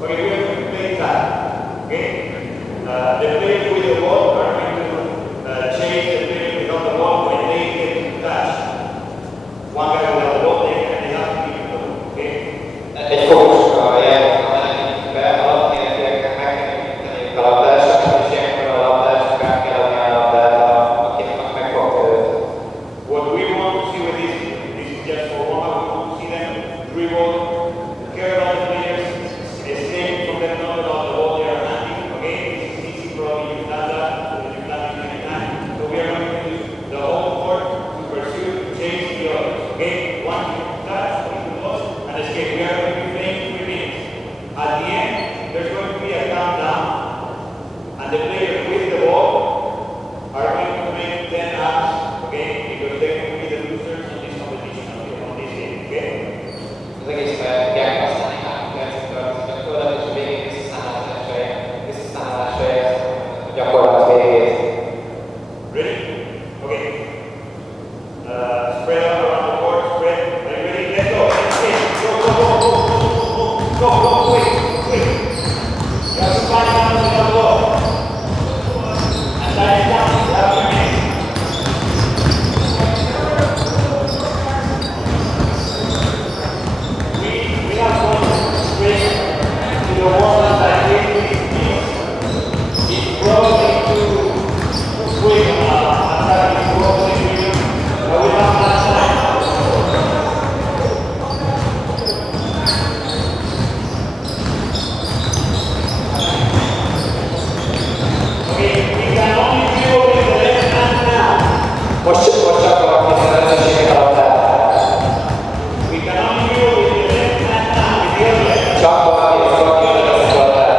Okay, we are going to play tag. Okay? The players with the ball are going to chase the players without the ball when they get to touch. One guy without the ball, they have to keep the ball. Okay? Egy fogós játéknak be, alapjátéknek meg kell nyitani a labdást, és ilyenkor a labdást rá kell adni a labdát, akinek megfogta őt. What we want to see with this is just for one, we want to see them dribble, care about the players, escape from them not about the ball they are handling. Okay? This is easy, probably you've done that, you've done it many times. So we are going to use the whole court to pursue, chase the others. Okay? One touch, one loss, and escape. We are going to be playing 3 minutes. At the end, there's going to be a countdown, and the players with the ball are going to make 10 ups, okay? Because they're going to be the losers in this competition, on this game, okay? Az egész fel tudják használni 3 perctől, gyakorlat, és végén visszaszámolásra érsz a gyakorlat végét. Ready? Okay. Spread out around the court, spread. Are you ready? Let's go. Let's go. Go, quick. You have to find out without the ball. And tie it down. You have your name. We have gone straight to the wall and I think it's probably too quick and that is probably good. But we have that time. Okay, we can only deal with the left hand now. Most csak valaki szervezőséget a labdát. We can only deal with the left hand now, with the other leg. Csak valaki szervezőséget a labdát.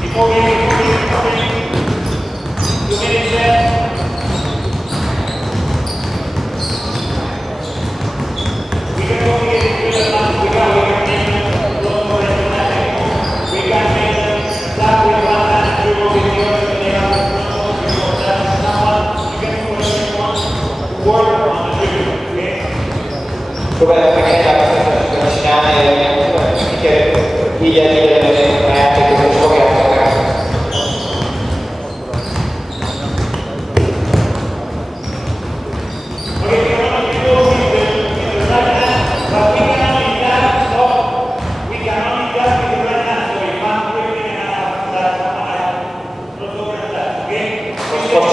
Keep moving. 2 minutes left. We can go get it with the man. We can make them close more than that. We can make them tap with one hand, dribble with the other, and they have the front ball, dribble, tap, someone. You can do whatever you want to work on the dribble, okay? Próbáljuk meg egy játékokat csinálni, így elégedni a játékot, és fogjátok meg. Okay, we can only go with the right hand, but we can only tap, stop. We can only tap with the right hand, so if I'm quickly and I have that, I cross over and that, okay? Most csak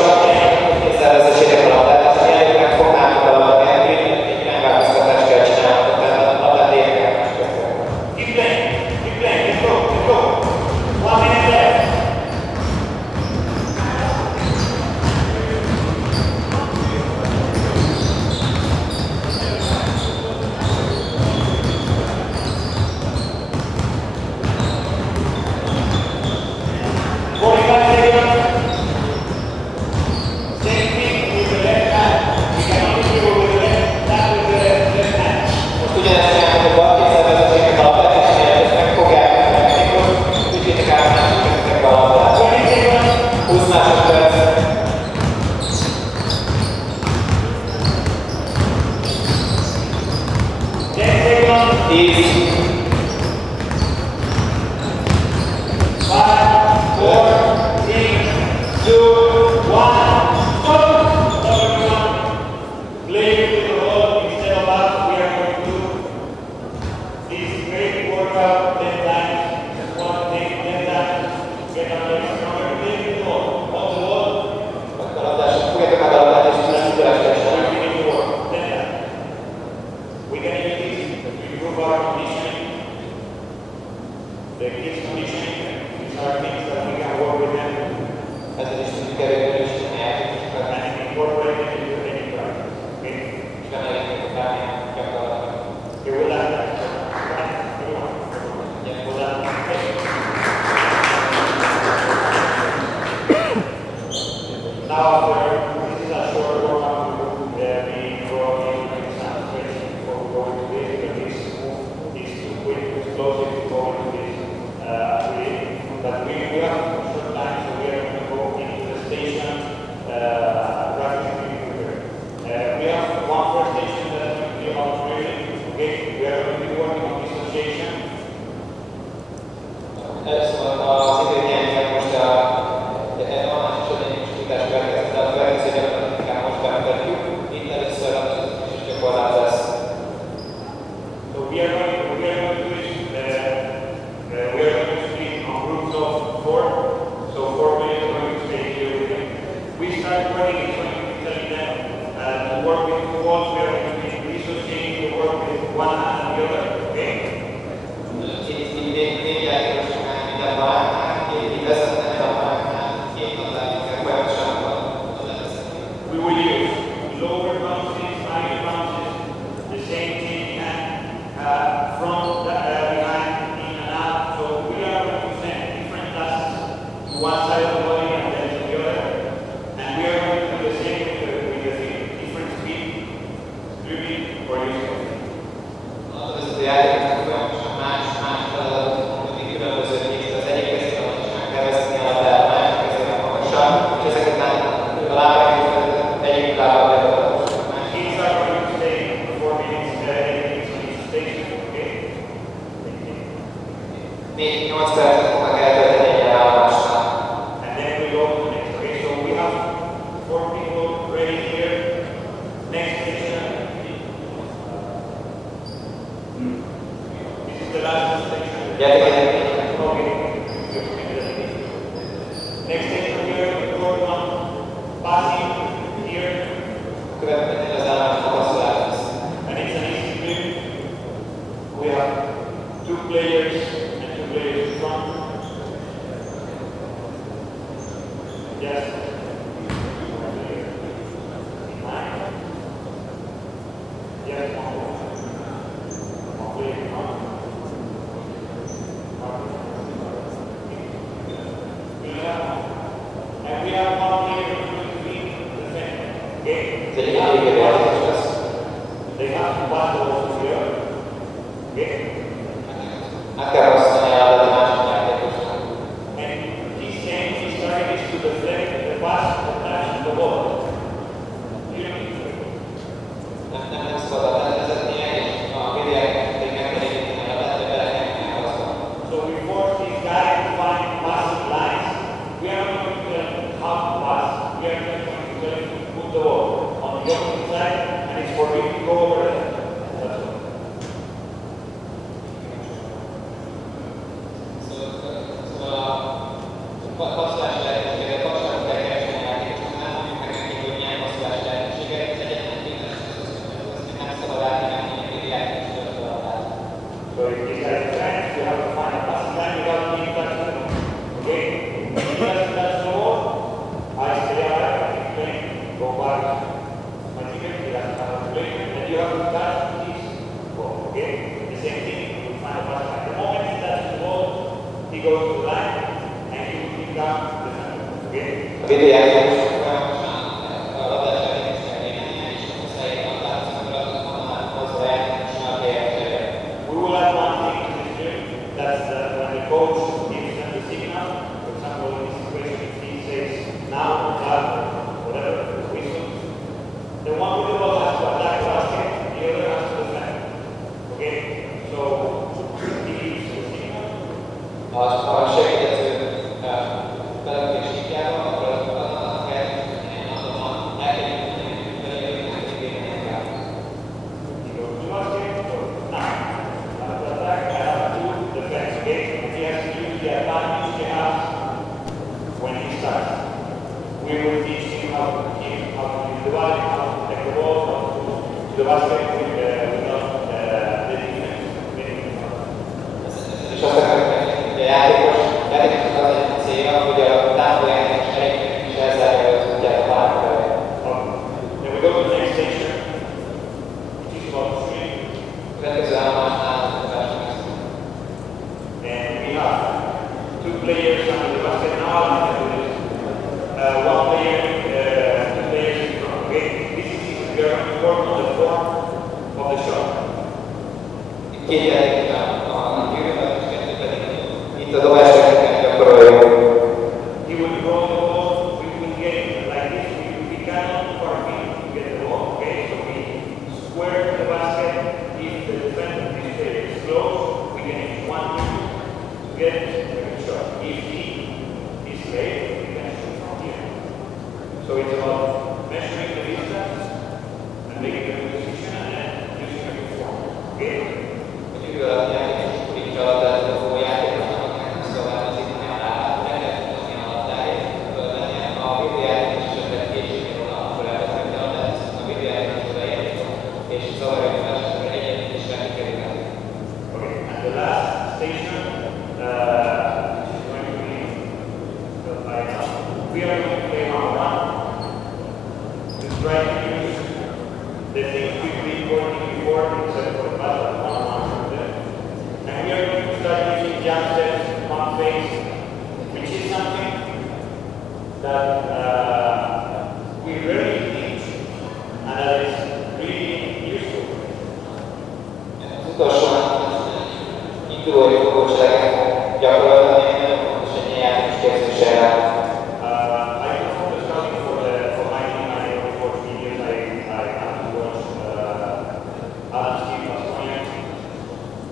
szervezőséget a labdát, és mielőtt megfognátok a labdát, egy irányváltoztatást kell csinálni, tehát a labdát érkezik. Keep playing, let's go. 1 minute left. Most ugyanezt csináljuk, hogy valaki szervezőséget a labdát, és mielőtt megfogják a játékot, ügyétek át másik a labdát. 20 másodperc. Easy. 5, 4, 3, 2, 1, stop! Play with the ball instead of us. We are going to do this great workout 10 times. Just one thing, 10 times. Get a little stronger. Play with the ball. On the ball. A labdás, fogjátok meg a labdát, és tudást kell csinálni. We can use this to improve our condition. for useful. Az játéknak folyamatosan más feladatot mindig különböző készít. Az egyik kezében meg kell veszni a labdát, a másik kezében magasan, és ezeket a lábát egyik lábát bevonatosan. Each are going to stay 4 minutes in each station, okay? 4-8 percet fognak eltölteni egy állomásnál. And then we go to the next. Okay, so we have 4 people ready here. Next station. This is the last station. Gyertek! Okay. Next station we are going to work on passing here. Következő az állomásnak a szoláltatás. And it's an easy grip. We have 2 players and 2 players in front. Yes. Behind. Yes, one more. One player in front. And we have one player between the center. Okay? Ez egy elég játékos lesz. They have to pass the ball to here. Okay? Meg kell használni a labdát a másik játékosnak. And this game is targeted to deflect the pass or touch the ball. You don't need to. Nem szabad vezetni, és a videóknak pedig meg kell építeni a labdát, hogy bele kell menni a haszba. So we force this guy to find passing lines. We are not going to tell him how to pass. We are just going to tell him to put the ball on the opposite side, and it's for him to go over there. That's all. Szóval a passzolás lehetőséget, passzolás kell keresni a játékosoknál, mondjuk meg neki, hogy milyen passzolás lehetőséget, az egyetlen képes, hogy nem szabad átmenni, hogy a játékos a labdát. So if this guy is trying, you have to find a passing line without being touched the ball. Okay? If he doesn't touch the ball, I stay alive, I keep playing, go back. My teammate, he doesn't have to play, and you have to touch this ball. Okay? The same thing, you find a passing line. The moment he touches the ball, he goes to the line, and he will pick up the center. Okay? A videójátékosok folyamatosan a labdát segíteni kell mennie, és a szerint a labdát onnan hozza a játékosra a TFSE-re. We will add one thing to this game. That's when the coach gives them the signal. For example, in this situation, if he says now, that, whatever, whistle, the one with the ball has to attack the basket, the other has to defend. Okay? So, he gives the signal. A segítő belépés síkjában, akkor azon kell, hogy azonnal el kell jutni, hogy belépésnek igényelni kell. He goes to basket, so now, after attack, I have to defend. Okay? He has to use the advantage he has when he starts. We will teach him how to use the ball, how to take the ball, how to go to the basket without the defense. És azt akarjuk tenni, hogy a játékosnak az egy célja, hogy a támadójátékos segítőnek is elzárja az útját a pályára. Then we go to the next station, which is about swing. Következő állomásnál mutatásunk ezt. And we have 2 players under the basket now. One player, 2 players in front. Okay? This is easy. We are going to work on the form of the shot. Itt két játékos a gyűrűben, és kettő pedig itt a dobás technikát gyakoroljuk. He will roll the ball. We will get like this. We cannot forbid to get the ball. Okay? So we square the basket. If the defender is very close, we can use 1 minute to get a good shot. If he is late, we can shoot from here. So it's about measuring the distance and making a good decision and then using a good form. Okay? A gyűrű alatt játékos kurítja a labdázó játékosnak, akinek nem szolgáltazik a lábát, meg kell tudni a labdáért, fölvennie. A videójátékos esetleg készségén oda, akkor elvezetni a labdát, viszont a videójátékos odaérni, és zavarja a másodra egyet, és elkerülni. Okay. And the last station, which is going to be right now, we are going to play round 1 to try to use the things we've been working before, except for the past 1 month. And we are going to start using jump steps, pump fakes, which is something that we rarely teach and that is really useful. utolsó indulói fogócseleket gyakorolni, nagyon fontos, hogy ilyen játékos képzéssel. I performed the scouting for my team. I for 3 years. I had to watch Adam's team last 1 year.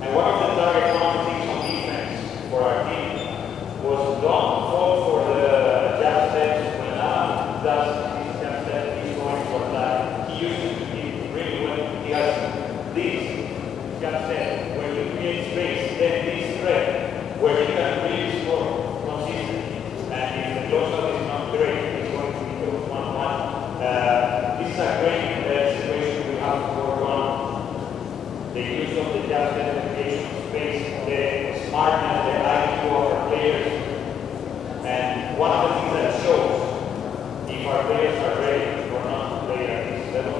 And one of the targets, one of the things on defense for our team was don't fall for the jab steps when Adam does his jab step. He's going for that. He uses it really well. He has this jab step where he creates space, then this thread where he can really score consistently. And if the closeout is not great, it's going to be close 1-1. This is a great situation we have to work on. The use of the jab step, application of space, the smartness, the IQ of our players. And one of the things that shows if our players are ready or not to play at this level.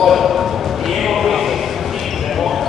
What the aim of this is the most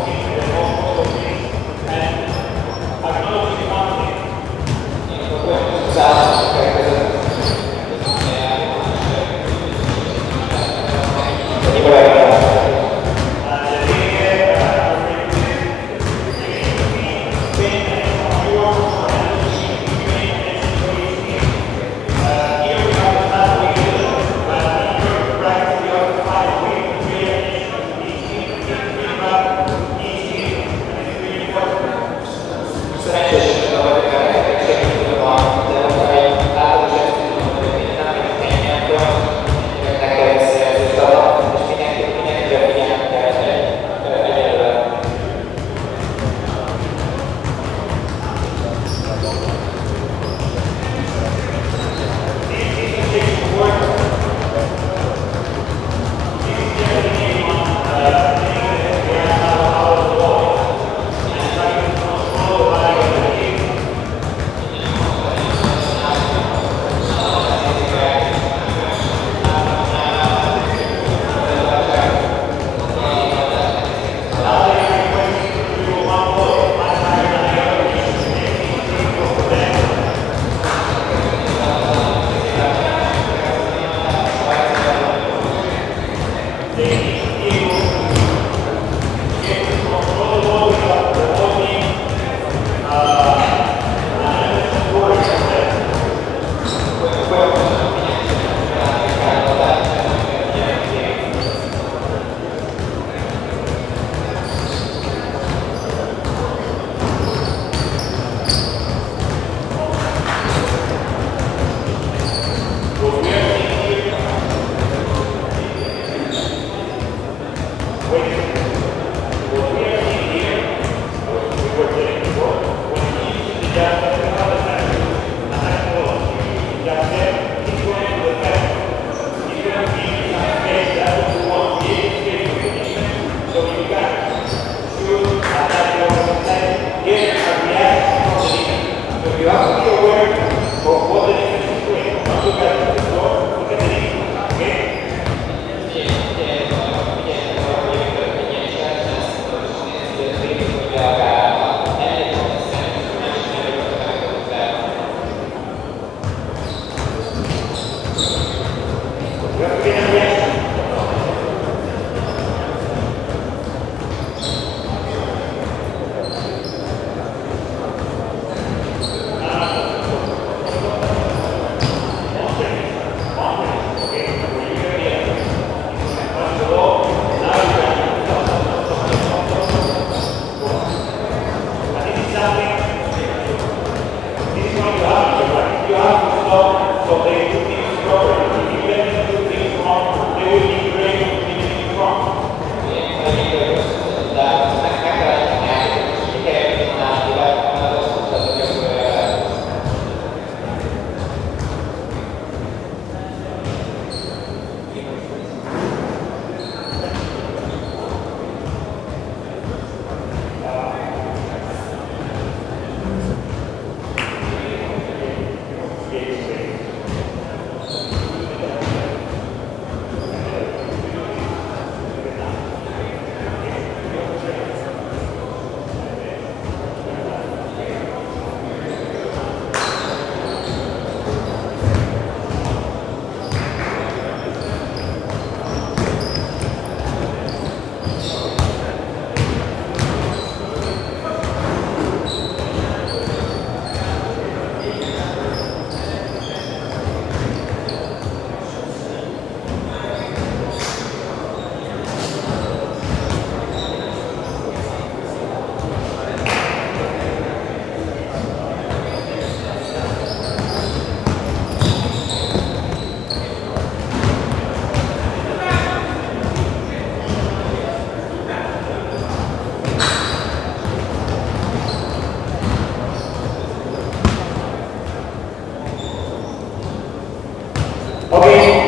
Okay,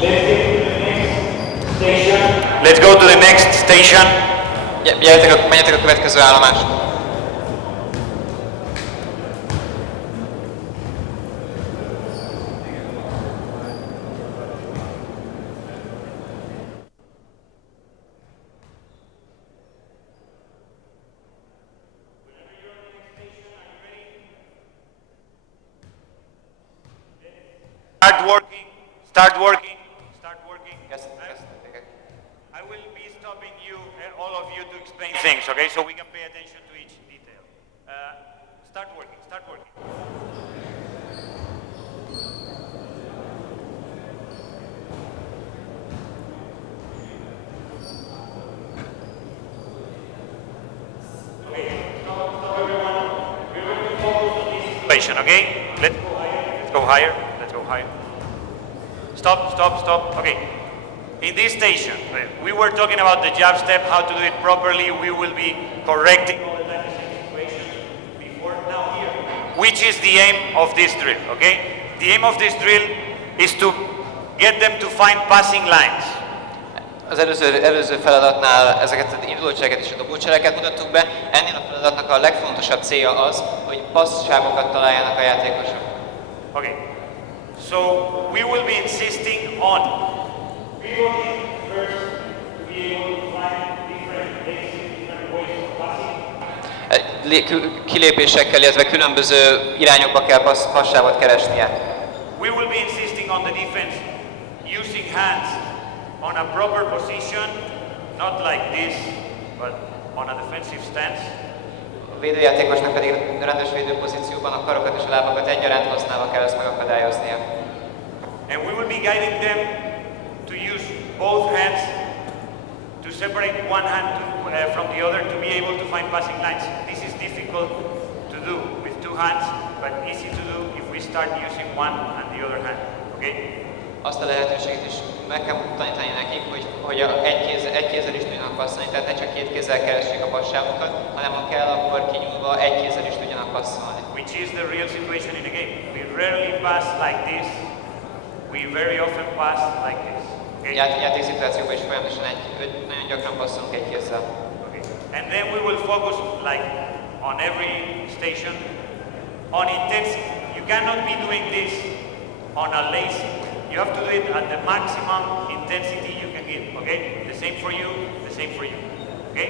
let's get to the next station. Let's go to the next station. Menjetek a következő állomásra. Start working. Start working. Start working. I will be stopping you, all of you, to explain things, okay? So we can pay attention to each detail. Start working. Start working. Okay, stop everyone. We're going to focus on this situation. Okay? Let's go higher. Let's go higher. Stop, stop, stop. Okay. In this station, we were talking about the jab step, how to do it properly. We will be correcting all the time the same situations before. Now here, which is the aim of this drill, okay? The aim of this drill is to get them to find passing lines. Az előző feladatnál ezeket az indulócseleket és a dobócseleket mutattuk be. Ennél a feladatnak a legfontosabb célja az, hogy passzsávokat találjanak a játékosok. Okay. So we will be insisting on pivoting first to be able to find different ways of passing. Kilépésekkel, illetve különböző irányokba kell passzsávot keresnie. We will be insisting on the defense using hands on a proper position, not like this, but on a defensive stance. A védőjátékosnak pedig rendes védőpozícióban a karokat és a lábakat egyaránt használva kell ezt megakadályoznia. And we will be guiding them to use both hands to separate one hand from the other to be able to find passing lines. This is difficult to do with two hands, but easy to do if we start using one and the other hand. Okay? Azt a lehetőséget is meg kell tanítani nekik, hogy egy kézzel is tudjanak passzolni, tehát ne csak két kézzel keressék a passávokat, hanem ha kell, akkor kinyúlva egy kézzel is tudjanak passzolni. Which is the real situation in the game. We rarely pass like this. We very often pass like this. Okay? Játékszituációban is folyamatosan nagyon gyakran passzolunk egy kézzel. Okay. And then we will focus like on every station on intensity. You cannot be doing this on a lazy. You have to do it at the maximum intensity you can give, okay? The same for you, the same for you, okay?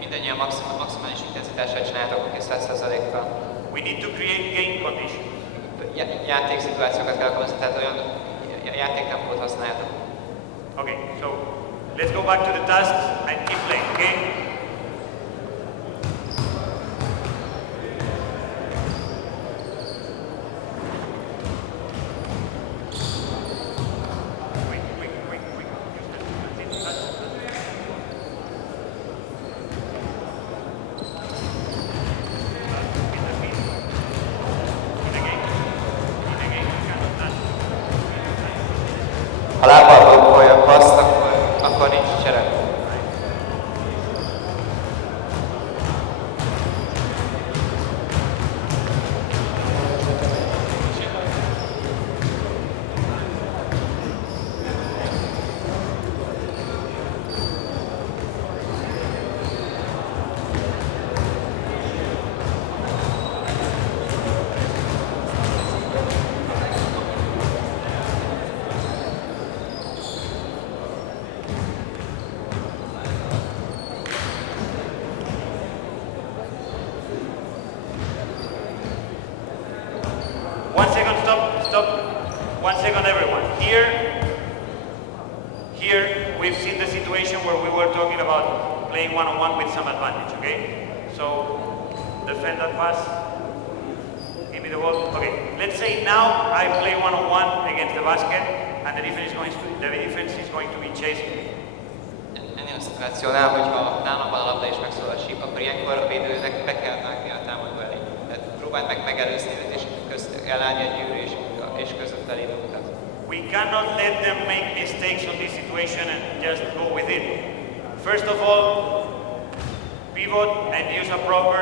Mindennyian maximális intenzitással csináltok, oké, 100%-kal. We need to create game conditions. Játékszituációkat kell alkalmazni, tehát olyan játéktempót használjátok. Okay, so let's go back to the tasks and keep playing, okay? Ha lábbal dobbolja a paszt, akkor nincs csere. Stop. 1 second, everyone. Here, we've seen the situation where we were talking about playing one-on-one with some advantage, okay? So, defend that pass. Give me the ball. Okay, let's say now I play one-on-one against the basket and the defense is going to be chasing me. Ennél a szituációnál, hogyha nálam van a labda és megszólal a síp, akkor ilyenkor a védőnek be kell vágni a támadó elé. Tehát próbáld meg megelőzni őt és elállni a gyűrű és között eléd a mutat. We cannot let them make mistakes on this situation and just go with it. First of all, pivot and use a proper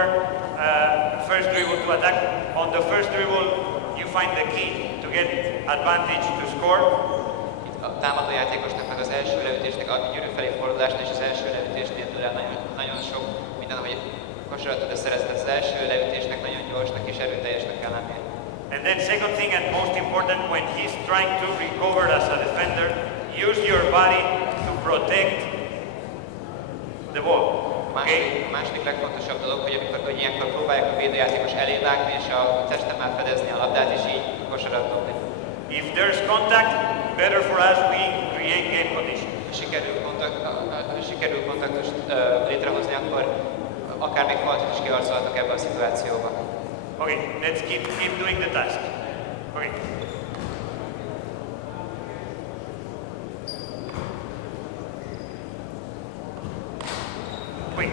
first dribble to attack. On the first dribble, you find the key to get advantage to score. A támadó játékosnak meg az első leütésnek, a gyűrű felé fordulásnál és az első leütésnél tud el nagyon sok minden, hogy kosarat tud szerezni. Az első leütésnek nagyon gyorsnak és erőteljesnek kell lennie. And then second thing and most important, when he's trying to recover as a defender, use your body to protect the ball. A második legfontosabb dolog, hogy ilyenkor próbálják a védőjátékos elévágni és a testemmel fedezni a labdát és így kosarat dobni. If there's contact, better for us, we create game condition. Sikerül kontaktust létrehozni, akkor akár még faltot is kiharcolhatok ebben a szituációban. Okay, let's keep doing the task. Okay. Wait.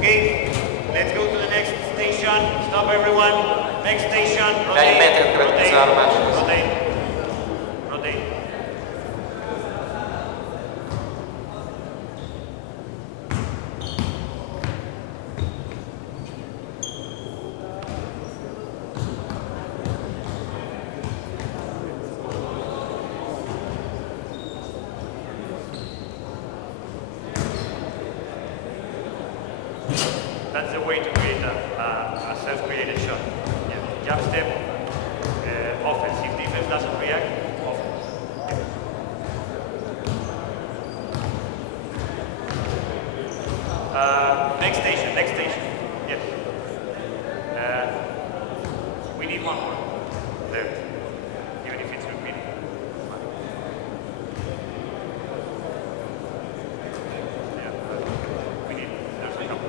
Okay, let's go to the next station. Stop everyone. Next station. Rotate. Rotate. Rotate. Rotate. That's the way to create a self-created shot. Yeah. Jab step, offense. If defense doesn't react, offense. Next station, next station. Yes. We need one more. There. Even if it's repeated. Yeah. We need, there's a couple.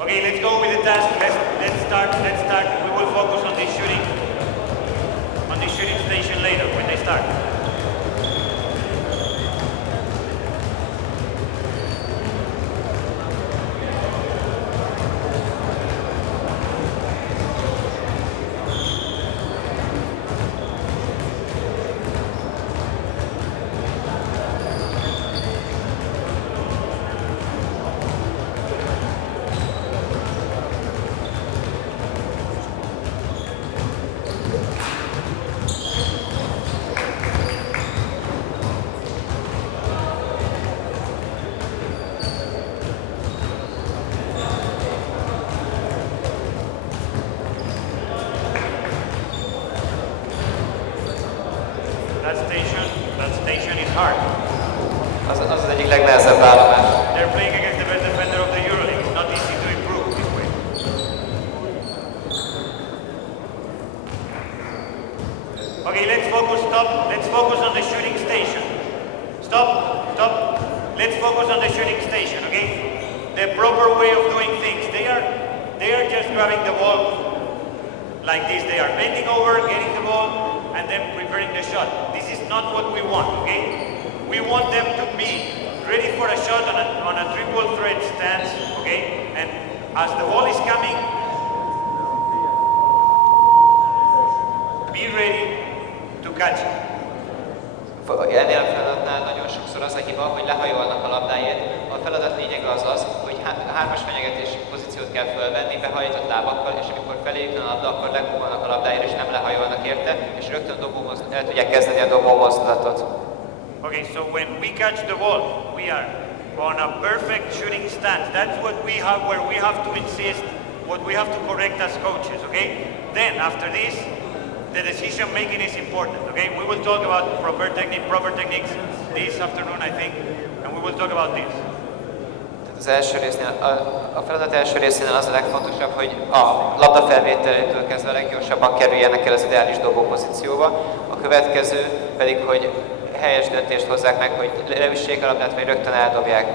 Okay, let's go with the task. Let's start. We will focus on the shooting station later when they start. That station is hard. Az egyik legnehezebb állomás. They're playing against the best defender of the EuroLeague. It's not easy to improve this way. Okay, let's focus. Stop. Let's focus on the shooting station. Stop. Stop. Let's focus on the shooting station. Okay. The proper way of doing things. They are just grabbing the ball like this. They are bending over, getting the ball, and then preparing the shot. This is not what we want, okay? We want them to be ready for a shot on a triple threat stance, okay? And as the ball is coming, be ready to catch it. Ennél a feladatnál nagyon sokszor az a hiba, hogy lehajolnak a labdáért. A feladat lényege az, hogy hármas fenyegetési pozíciót kell fölvenni, behajtott lábakkal, és amikor felé jön a labda, akkor legugolnak a labdáért, és nem lehajolnak érte, és rögtön el tudják kezdeni a dobó mozdulatot. Okay, so when we catch the ball, we are on a perfect shooting stance. That's what we have, where we have to insist, what we have to correct as coaches, okay? Then, after this, the decision making is important, okay? We will talk about proper techniques this afternoon, I think, and we will talk about this. Az első résznél, a feladat első részénél az a legfontosabb, hogy a labda felvételétől kezdve leggyorsabban kerüljenek el az ideális dobó pozícióba. A következő pedig, hogy helyes döntést hozzák meg, hogy leüssék a labdát, vagy rögtön eldobják.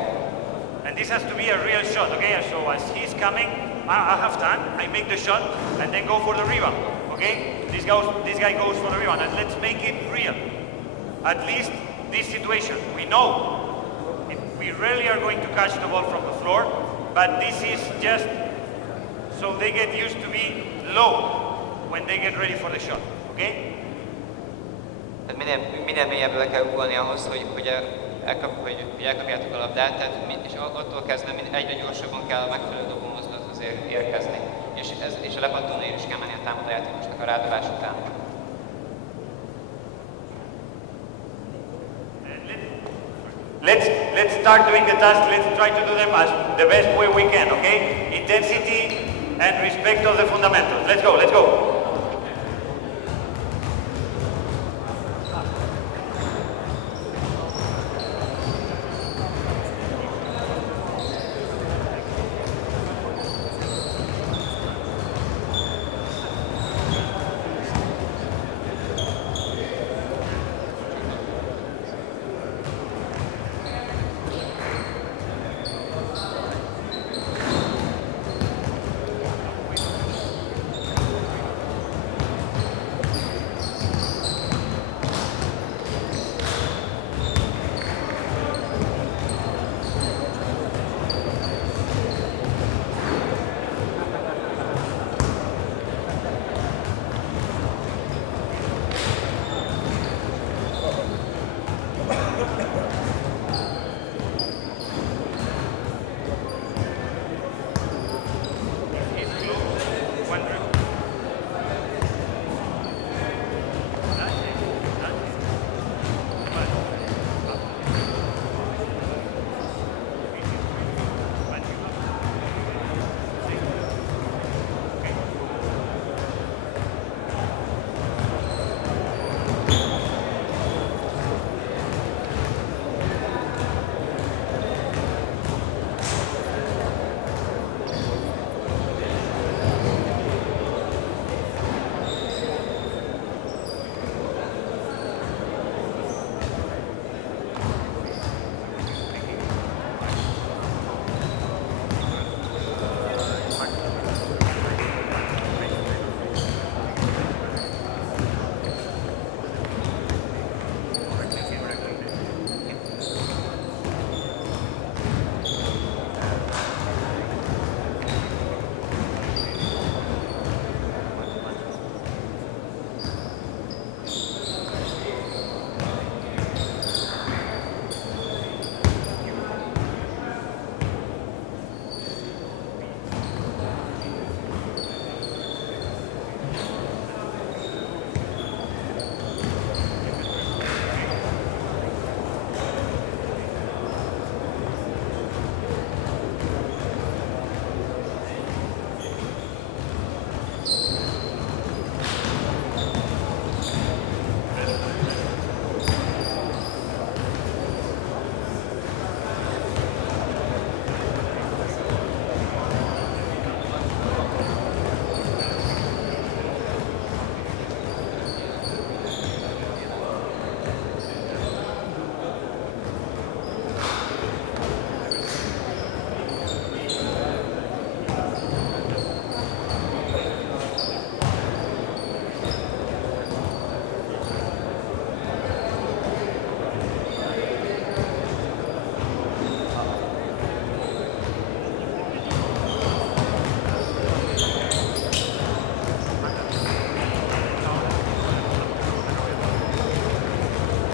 And this has to be a real shot, okay? So as he's coming, I have time, I make the shot, and then go for the rebound, okay? This guy goes for the rebound, and let's make it real. At least this situation, we know we rarely are going to catch the ball from the floor, but this is just so they get used to be low when they get ready for the shot, okay? Tehát minél mélyebbre kell ugolni ahhoz, hogy elkapjátok a labdát, és attól kezdve egyre gyorsabban kell a megfelelő dobómozdulathoz érkezni. És a lepattónél is kell menni a támadójátékosnak a rádobás után. Let's start doing the task. Let's try to do them as the best way we can, okay? Intensity and respect of the fundamentals. Let's go, let's go.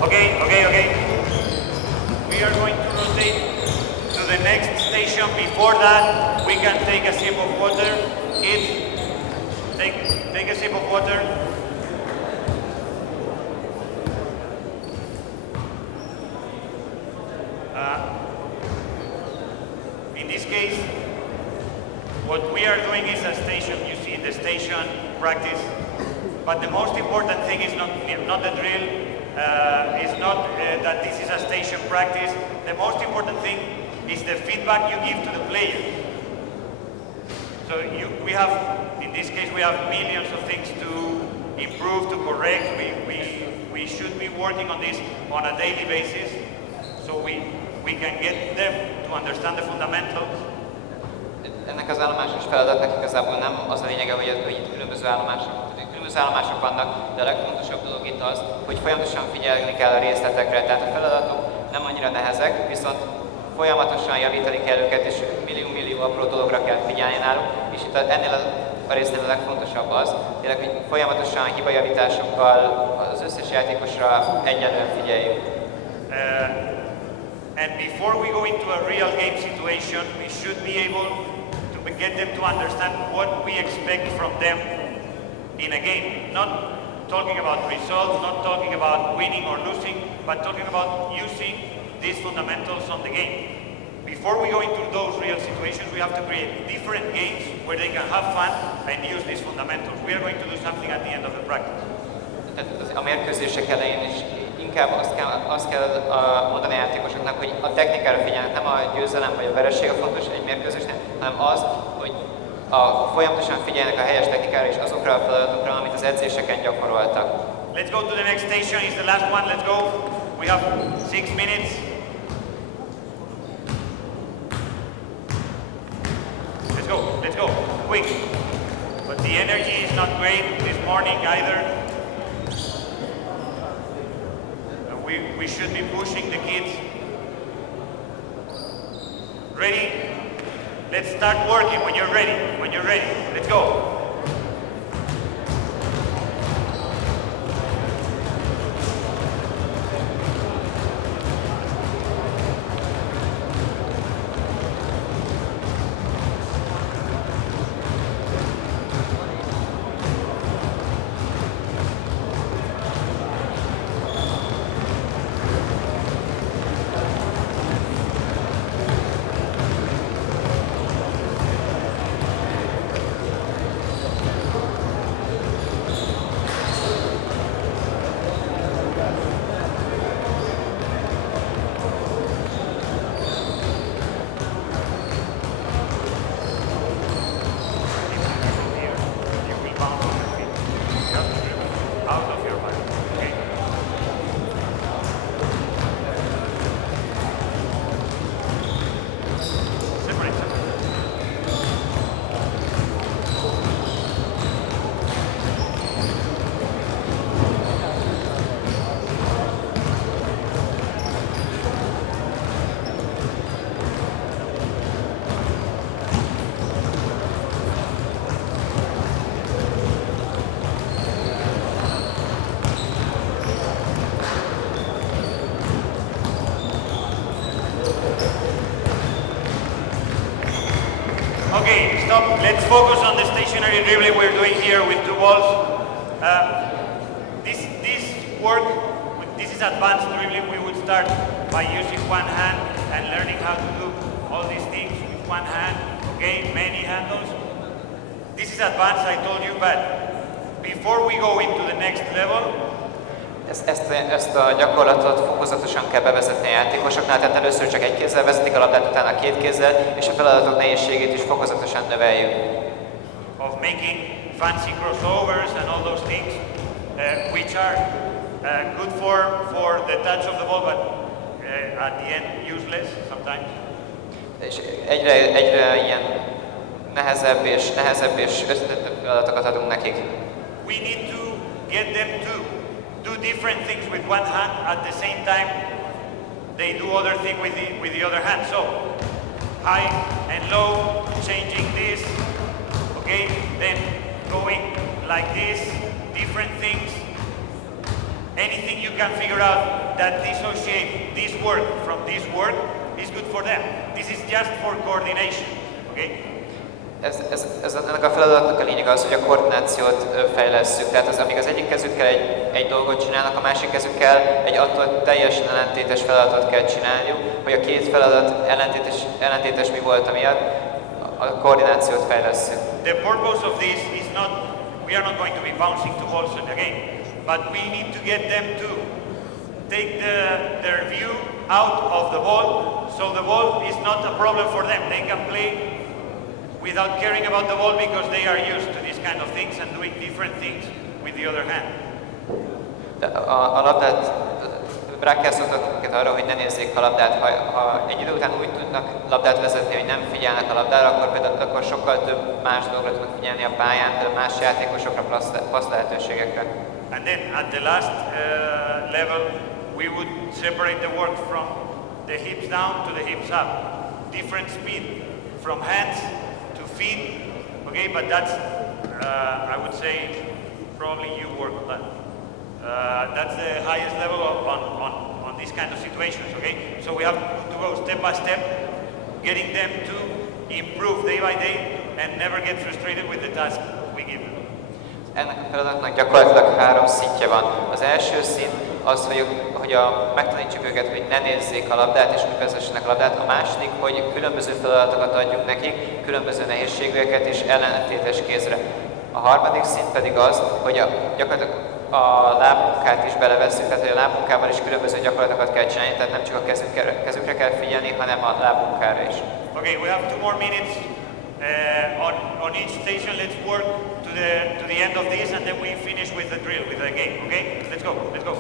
Okay. We are going to rotate to the next station. Before that, we can take a sip of water. Kids, take a sip of water. In this case, what we are doing is a station. You see the station practice. But the most important thing is not the drill. It's not that this is a station practice. The most important thing is the feedback you give to the players. So we have, in this case, we have millions of things to improve, to correct. We should be working on this on a daily basis, so we can get them to understand the fundamentals. ennek az állomásos feladatnak igazából nem az a lényege, hogy itt különböző állomások vannak, de a legfontosabb dolog itt az, hogy folyamatosan figyelni kell a részletekre. Tehát a feladatok nem annyira nehezek, viszont folyamatosan javítani kell őket, és millió apró dologra kell figyelni náluk, és itt ennél a résznél a legfontosabb az, tényleg, hogy folyamatosan hibajavításokkal az összes játékosra egyenlően figyeljük. And before we go into a real game situation, we should be able to get them to understand what we expect from them in a game. Not talking about results, not talking about winning or losing, but talking about using these fundamentals on the game. Before we go into those real situations, we have to create different games where they can have fun and use these fundamentals. We are going to do something at the end of the practice. A mérkőzések elején is inkább azt kell mondani a játékosoknak, hogy a technikára figyelnek, nem a győzelem vagy a vereség a fontos egy mérkőzésnél, hanem az, hogy folyamatosan figyelnek a helyes technikára és azokra a feladatokra, amit az edzéseken gyakoroltak. Let's go to the next station, it's the last one, let's go. We have 6 minutes. Let's go, quick. But the energy is not great this morning either. We should be pushing the kids. Ready? Let's start working when you're ready. When you're ready, let's go. Okay, stop. Let's focus on the stationary dribbling we're doing here with 2 balls. This work, this is advanced dribbling. We would start by using one hand and learning how to do all these things with one hand. Okay, many handles. This is advanced, I told you, but before we go into the next level, Ezt a gyakorlatot fokozatosan kell bevezetni a játékosoknál, tehát először csak egy kézzel vezetik a labdát, utána 2 kézzel, és a feladatok nehézségét is fokozatosan növeljük. Of making fancy crossovers and all those things, which are good for the touch of the ball, but at the end useless sometimes. És egyre ilyen nehezebb és összetettebb feladatokat adunk nekik. We need to get them to do different things with one hand at the same time they do other thing with the other hand. So high and low, changing this, okay, then going like this, different things. Anything you can figure out that dissociate this work from this work is good for them. This is just for coordination, okay? Ennek a feladatnak a lényeg az, hogy a koordinációt fejlesszük. Tehát amíg az egyik kezükkel egy dolgot csinálnak, a másik kezükkel egy attól teljesen ellentétes feladatot kell csinálniuk, hogy a 2 feladat ellentétes mi volt amiatt, a koordinációt fejlesszük. The purpose of this is not, we are not going to be bouncing to balls again, but we need to get them to take their view out of the ball, so the ball is not a problem for them. They can play without caring about the ball because they are used to these kind of things and doing different things with the other hand. A labdát rá kell szoktatnunk őket arra, hogy ne nézzék a labdát. Ha egy idő után úgy tudnak labdát vezetni, hogy nem figyelnek a labdára, akkor sokkal több más dologra tudnak figyelni a pályán, például más játékosokra, passz lehetőségekre. And then at the last level, we would separate the work from the hips down to the hips up. Different speed from hands to feet. Okay, but that's I would say probably you work on that. That's the highest level on these kind of situations, okay? So we have to go step by step, getting them to improve day by day and never get frustrated with the task we give them. Ennek a feladatnak gyakorlatilag 3 szintje van. Az első szint az, hogy megtanítsuk őket, hogy ne nézzék a labdát és úgy vezessenek a labdát. A második, hogy különböző feladatokat adjunk nekik, különböző nehézségeket és ellentétes kézre. A harmadik szint pedig az, hogy gyakorlatilag a lábmunkát is belevesszük, tehát hogy a lábmunkával is különböző gyakorlatokat kell csinálni, tehát nem csak a kezükre kell figyelni, hanem a lábmunkára is. Okay, we have 2 more minutes on each station. Let's work to the end of this, and then we finish with the drill, with the game. Okay, let's go. Let's go.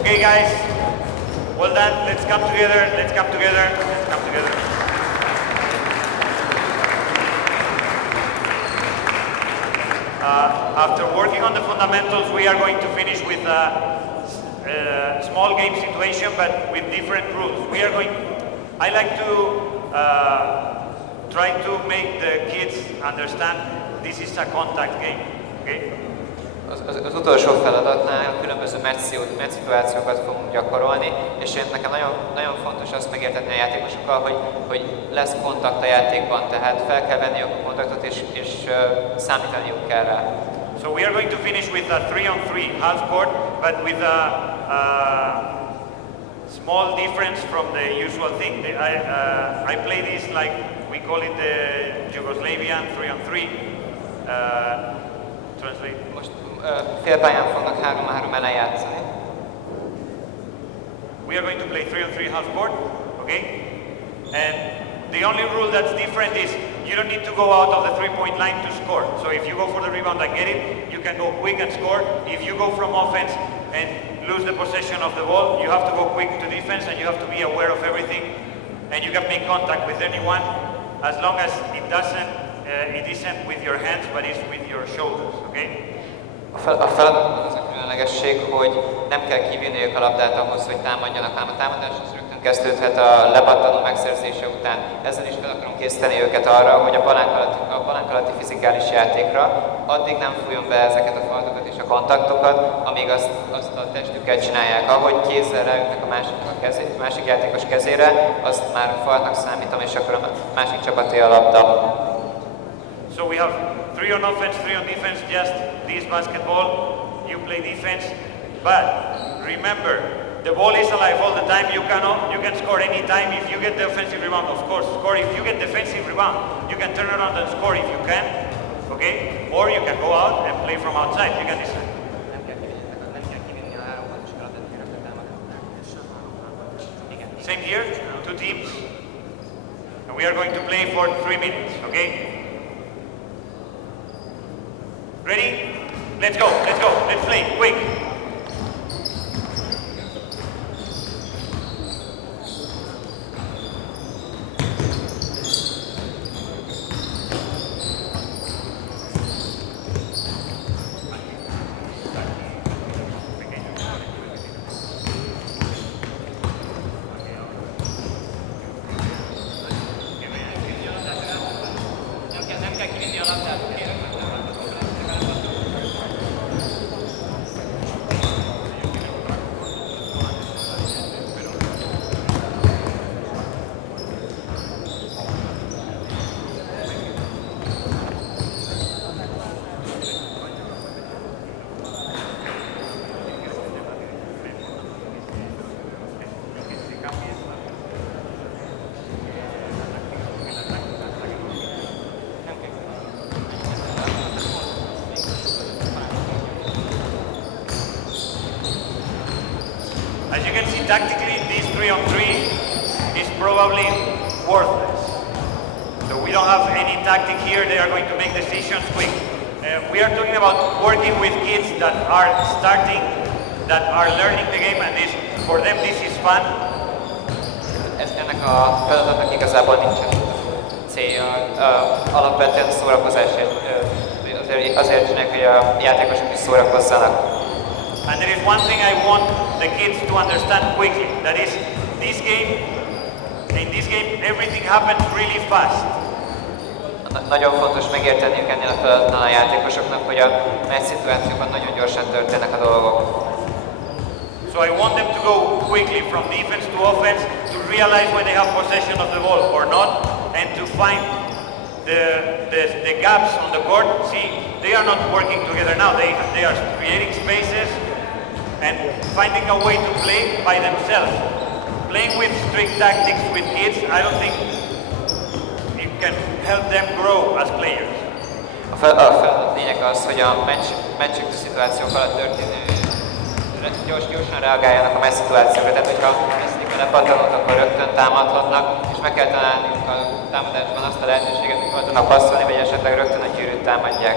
Okay, guys. Well done. Let's come together. Let's come together. Let's come together. After working on the fundamentals, we are going to finish with a small game situation, but with different rules. We are going. I like to try to make the kids understand this is a contact game. Okay. Az utolsó feladatnál különböző meccs szituációkat fogunk gyakorolni, és nekem nagyon fontos azt megértetni a játékosokkal, hogy lesz kontakt a játékban, tehát fel kell venni a kontaktot, és számítaniuk kell rá. So we are going to finish with a 3-on-3 half court, but with a small difference from the usual thing. I play this like we call it the Yugoslavian 3-on-3. Translate. Most félpályán fognak 3-3 ellen játszani. We are going to play 3-on-3 half court, okay? And the only rule that's different is you don't need to go out of the three-point line to score. So if you go for the rebound and get it, you can go quick and score. If you go from offense and lose the possession of the ball, you have to go quick to defense and you have to be aware of everything. And you can make contact with anyone as long as it isn't with your hands, but it's with your shoulders, okay? A feladatnak az a különlegesség, hogy nem kell kivinniük a labdát ahhoz, hogy támadjanak, hanem a támadás az rögtön kezdődhet a lepattanó megszerzése után. Ezzel is fel akarom készíteni őket arra, hogy a palánk alatti fizikális játékra addig nem fújjon be ezeket a falatokat és a kontaktokat, amíg azt a testükkel csinálják. Ahogy kézzel ráütnek a másik játékos kezére, azt már faltnak számítom, és akkor a másik csapaté a labda. So we have 3 on offense, 3 on defense, just this basketball, you play defense. But remember, the ball is alive all the time. You can score any time if you get the offensive rebound, of course. Score if you get defensive rebound. You can turn around and score if you can, okay? Or you can go out and play from outside. You can decide. Same here, 2 teams. And we are going to play for 3 minutes, okay? Ready? Let's go, let's play, quick. As you can see, tactically, this 3-on-3 is probably worthless. So we don't have any tactic here. They are going to make decisions quick. We are talking about working with kids that are starting, that are learning the game, and for them this is fun. Ennek a feladatnak igazából nincsen célja. Alapvetően szórakozásért azért csinálják, hogy a játékosok is szórakozzanak. And there is one thing I want the kids to understand quickly. That is, in this game, everything happens really fast. Nagyon fontos megérteniük ennél a feladatnál a játékosoknak, hogy a meccs szituációban nagyon gyorsan történnek a dolgok. So I want them to go quickly from defense to offense to realize when they have possession of the ball or not, and to find the gaps on the court. See, they are not working together now. They are creating spaces and finding a way to play by themselves. Playing with strict tactics with kids, I don't think it can help them grow as players. A feladat lényeg az, hogy a meccsüktő szituációk alatt történő gyorsan reagáljanak a meccs szituációkra. Tehát, hogyha veszik a lepattanót, akkor rögtön támadhatnak, és meg kell találni a támadásban azt a lehetőséget, hogy tudnak passzolni, vagy esetleg rögtön a gyűrűt támadják.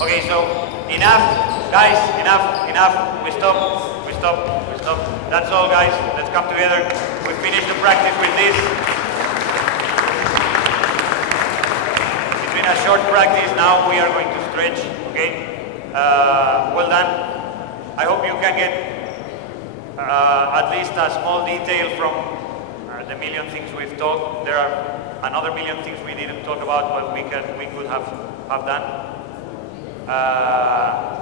Okay, so enough, guys, enough. We stop. That's all, guys. Let's come together. We finished the practice with this. It's been a short practice. Now we are going to stretch, okay? Well done. I hope you can get at least a small detail from the million things we've talked. There are another million things we didn't talk about, but we could have done.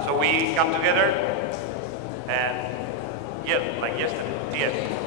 So we come together and yeah, like yesterday, TF.